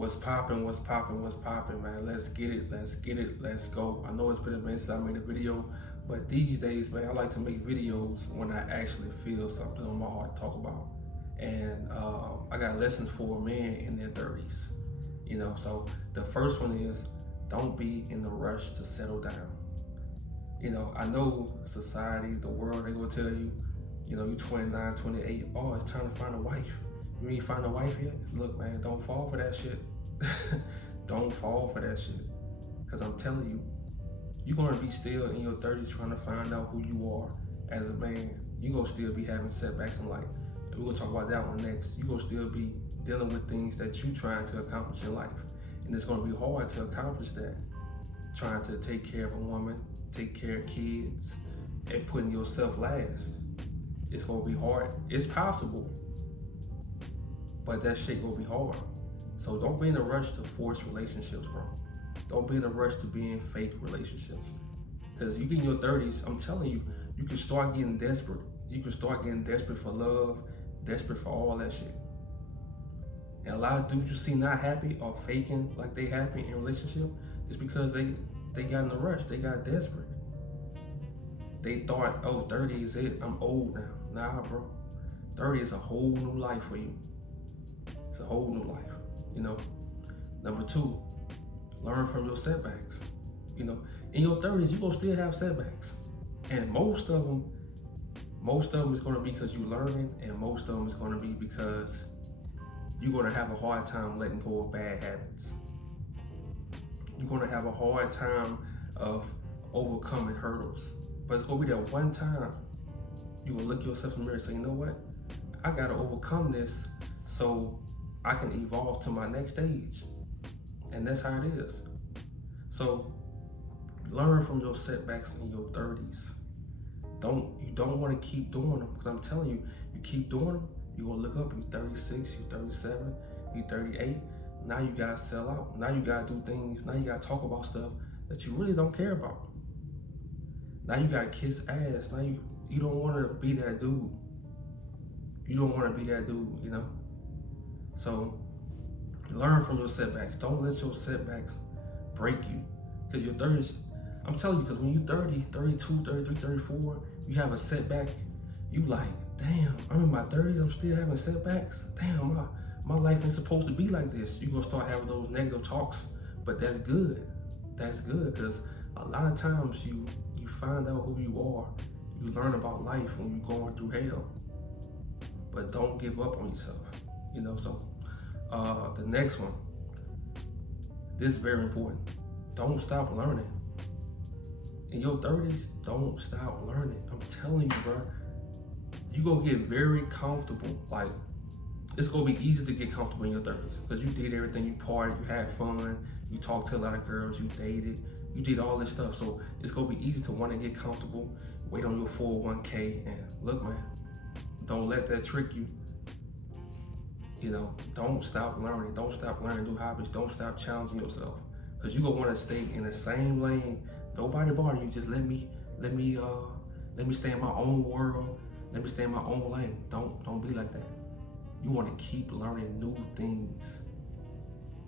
What's poppin', what's poppin', what's poppin', man? Let's get it, let's get it, let's go. I know it's been a minute since I made a video, but these days, man, I like to make videos when I actually feel something on my heart to talk about. And I got lessons for men in their 30s. So the first one is don't be in a rush to settle down. I know society, the world, they gonna tell you, you 29, 28, oh, it's time to find a wife. You ain't find a wife yet? Look, man, don't fall for that shit. Don't fall for that shit. Because I'm telling you, you're going to be still in your 30s trying to find out who you are as a man. You're going to still be having setbacks in life. And we're going to talk about that one next. You're going to still be dealing with things that you're trying to accomplish in life. And it's going to be hard to accomplish that. Trying to take care of a woman, take care of kids, and putting yourself last. It's going to be hard. It's possible. But that shit gonna be hard. So don't be in a rush to force relationships, bro. Don't be in a rush to be in fake relationships. Because you get in your 30s, I'm telling you, you can start getting desperate. You can start getting desperate for love, desperate for all that shit. And a lot of dudes you see not happy or faking like they happy in a relationship is because they got in a rush, they got desperate. They thought, oh, 30 is it, I'm old now. Nah, bro. 30 is a whole new life for you. A whole new life, Number two, learn from your setbacks. In your 30s, you're gonna still have setbacks. And most of them is gonna be because you're learning, and most of them is gonna be because you're gonna have a hard time letting go of bad habits. You're gonna have a hard time of overcoming hurdles. But it's gonna be that one time you will look yourself in the mirror and say, you know what? I gotta overcome this so I can evolve to my next stage. And that's how it is. So learn from your setbacks in your 30s. You don't want to keep doing them, because I'm telling you, you keep doing them, you're gonna look up, you're 36, you're 37, you're 38. Now you gotta sell out. Now you gotta do things, now you gotta talk about stuff that you really don't care about. Now you gotta kiss ass. Now you don't wanna be that dude. You don't wanna be that dude, So learn from your setbacks. Don't let your setbacks break you. Because your 30s, I'm telling you, because when you're 30, 32, 33, 34, you have a setback, you like, damn, I'm in my 30s, I'm still having setbacks. Damn, my life ain't supposed to be like this. You're going to start having those negative talks, but that's good. That's good, because a lot of times you find out who you are. You learn about life when you're going through hell. But don't give up on yourself, so the next one, this is very important. Don't stop learning. In your 30s, don't stop learning. I'm telling you, bro, you gonna get very comfortable. Like, it's gonna be easy to get comfortable in your 30s because you did everything. You partied, you had fun, you talked to a lot of girls, you dated, you did all this stuff. So it's gonna be easy to want to get comfortable, wait on your 401k, and look, man, don't let that trick you. Don't stop learning. Don't stop learning new hobbies. Don't stop challenging yourself, because you're gonna want to stay in the same lane. Nobody bother you. Just let me stay in my own world. Let me stay in my own lane. Don't be like that. You want to keep learning new things.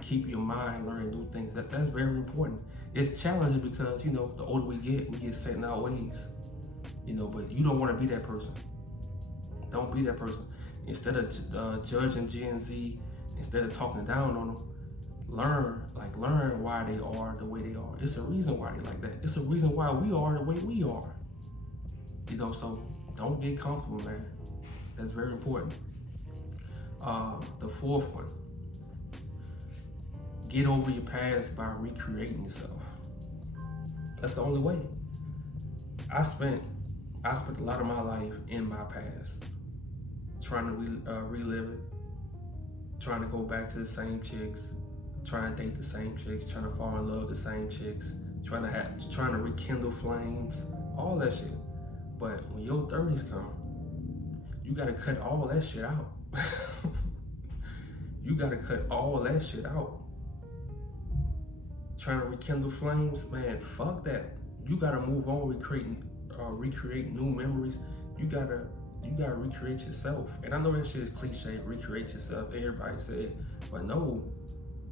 Keep your mind learning new things. That's very important. It's challenging because the older we get set in our ways. But you don't want to be that person. Don't be that person. Instead of judging Gen Z, instead of talking down on them, learn why they are the way they are. It's a reason why they like that. It's a reason why we are the way we are. So don't get comfortable, man. That's very important. The fourth one, get over your past by recreating yourself. That's the only way. I spent a lot of my life in my past, trying to relive it, trying to go back to the same chicks, trying to date the same chicks, trying to fall in love with the same chicks, trying to rekindle flames, all that shit. But when your 30s come, you gotta cut all that shit out. You gotta cut all that shit out. Trying to rekindle flames, man, fuck that. You gotta move on, recreate new memories. You gotta recreate yourself. And I know that shit is cliche, recreate yourself. Everybody say it, but no,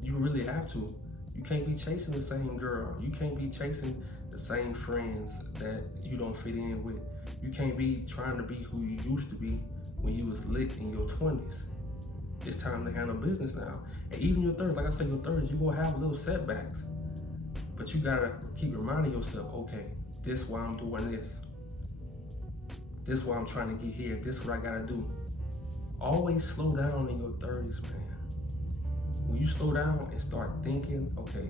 You really have to. You can't be chasing the same girl. You can't be chasing the same friends that you don't fit in with. You can't be trying to be who you used to be when you was lit in your 20s. It's time to handle business now. And even your 30s, like I said, your 30s, you gonna have little setbacks. But you gotta keep reminding yourself, okay, this is why I'm doing this. This is why I'm trying to get here. This is what I gotta do. Always slow down in your 30s, man. When you slow down and start thinking, okay,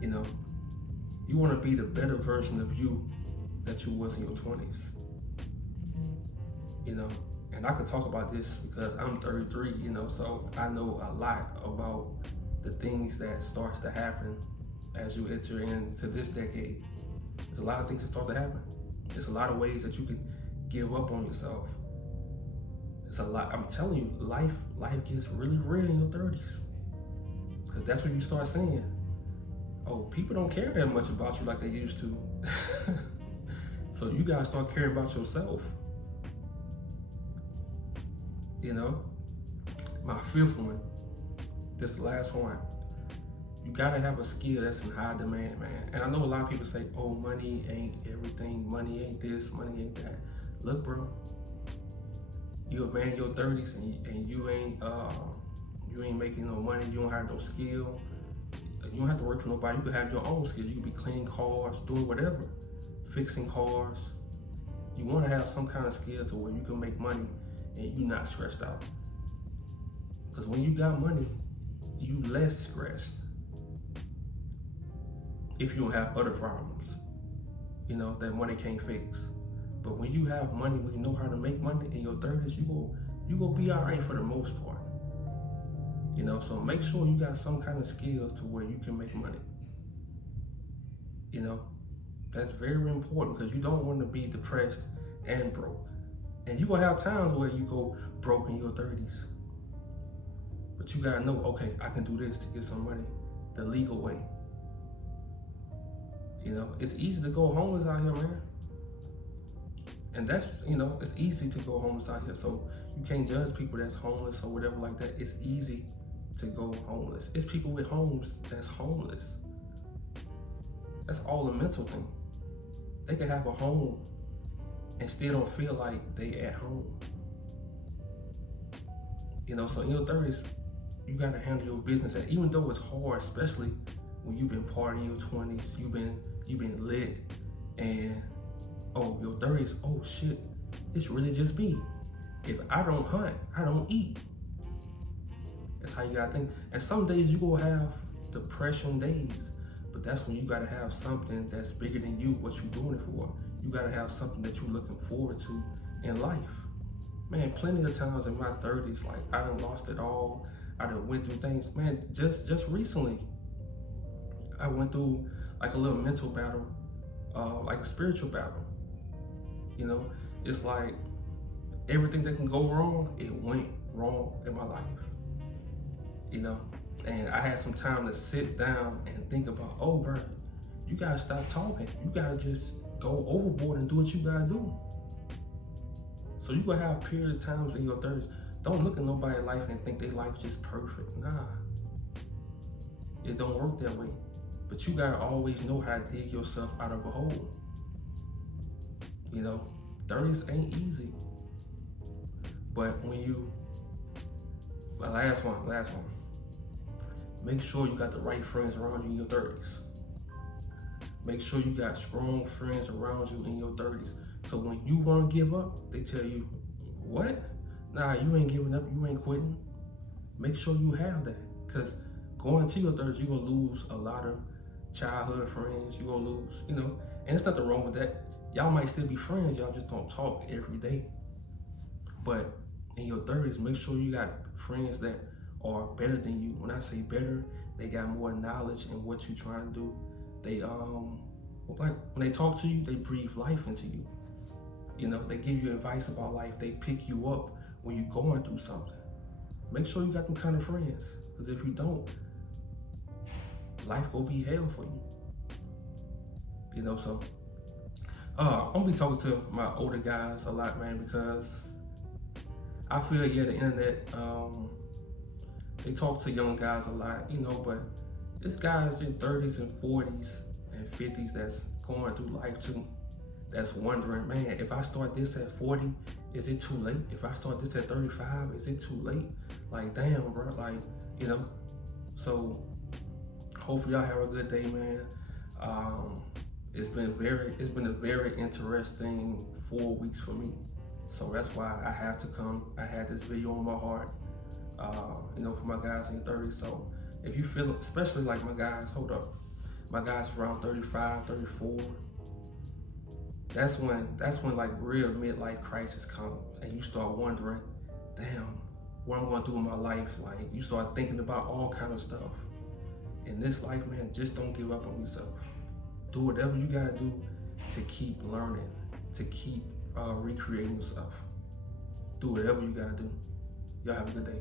you know, you wanna be the better version of you that you was in your 20s. You know, and I can talk about this because I'm 33, you know, so I know a lot about the things that starts to happen as you enter into this decade. There's a lot of things that start to happen. There's a lot of ways that you can give up on yourself. It's a lot. I'm telling you, life gets really real in your 30s. Because that's when you start saying, oh, people don't care that much about you like they used to. So you gotta start caring about yourself. You know? My fifth one, this last one. You gotta have a skill that's in high demand, man. And I know a lot of people say, oh, money ain't everything. Money ain't this, money ain't that. Look, bro, you a man in your 30s and you ain't making no money. You don't have no skill. You don't have to work for nobody. You can have your own skill. You can be cleaning cars, doing whatever, fixing cars. You want to have some kind of skill to where you can make money and you're not stressed out. Because when you got money, you less stressed. If you don't have other problems, you know, that money can't fix. But when you have money, when you know how to make money in your 30s, you go be all right for the most part. You know, so make sure you got some kind of skills to where you can make money. You know, that's very important because you don't want to be depressed and broke. And you're gonna have times where you go broke in your 30s. But you gotta know, okay, I can do this to get some money the legal way. You know, it's easy to go homeless out here, man. And that's, you know, it's easy to go homeless out here. So you can't judge people that's homeless or whatever like that. It's easy to go homeless. It's people with homes that's homeless. That's all a mental thing. They can have a home and still don't feel like they at home. You know, so in your 30s, you gotta handle your business. And even though it's hard, especially when you've been partying in your 20s, you've been lit, and oh, your 30s, oh shit, it's really just me. If I don't hunt, I don't eat. That's how you gotta think. And some days you gonna have depression days, but that's when you gotta have something that's bigger than you, what you doing it for. You gotta have something that you're looking forward to in life. Man, plenty of times in my 30s, like I done lost it all. I done went through things. Man, just recently, I went through like a little mental battle, like a spiritual battle. You know, it's like everything that can go wrong, it went wrong in my life. You know, and I had some time to sit down and think about, oh, bro, you gotta stop talking. You gotta just go overboard and do what you gotta do. So you gonna have a period of times in your 30s. Don't look at nobody's life and think their life just perfect. Nah, it don't work that way. But you gotta always know how to dig yourself out of a hole. You know, 30s ain't easy. But when you, well, last one. Make sure you got the right friends around you in your 30s. Make sure you got strong friends around you in your 30s. So when you want to give up, they tell you, what? Nah, you ain't giving up, you ain't quitting. Make sure you have that. Because going to your 30s, you're going to lose a lot of childhood friends. You're going to lose, you know, and there's nothing wrong with that. Y'all might still be friends, y'all just don't talk every day. But in your 30s, make sure you got friends that are better than you. When I say better, they got more knowledge in what you're trying to do. They like when they talk to you, they breathe life into you. You know, they give you advice about life. They pick you up when you're going through something. Make sure you got them kind of friends, because if you don't, life will be hell for you. You know, so I'm gonna be talking to my older guys a lot, man, because I feel, yeah, the internet, they talk to young guys a lot, you know, but it's guys in 30s and 40s and 50s that's going through life too, that's wondering, man, if I start this at 40, is it too late? If I start this at 35, is it too late? Like, damn, bro, like, you know. So hopefully y'all have a good day, man. It's been a very interesting 4 weeks for me. So that's why I have to come. I had this video on my heart, you know, for my guys in their 30s. So if you feel, especially like my guys, my guys around 35, 34, that's when like real midlife crisis come, and you start wondering, damn, what I'm gonna do in my life. Like, you start thinking about all kind of stuff. In this life, man, just don't give up on yourself. Do whatever you gotta do to keep learning, to keep recreating yourself. Do whatever you gotta do. Y'all have a good day.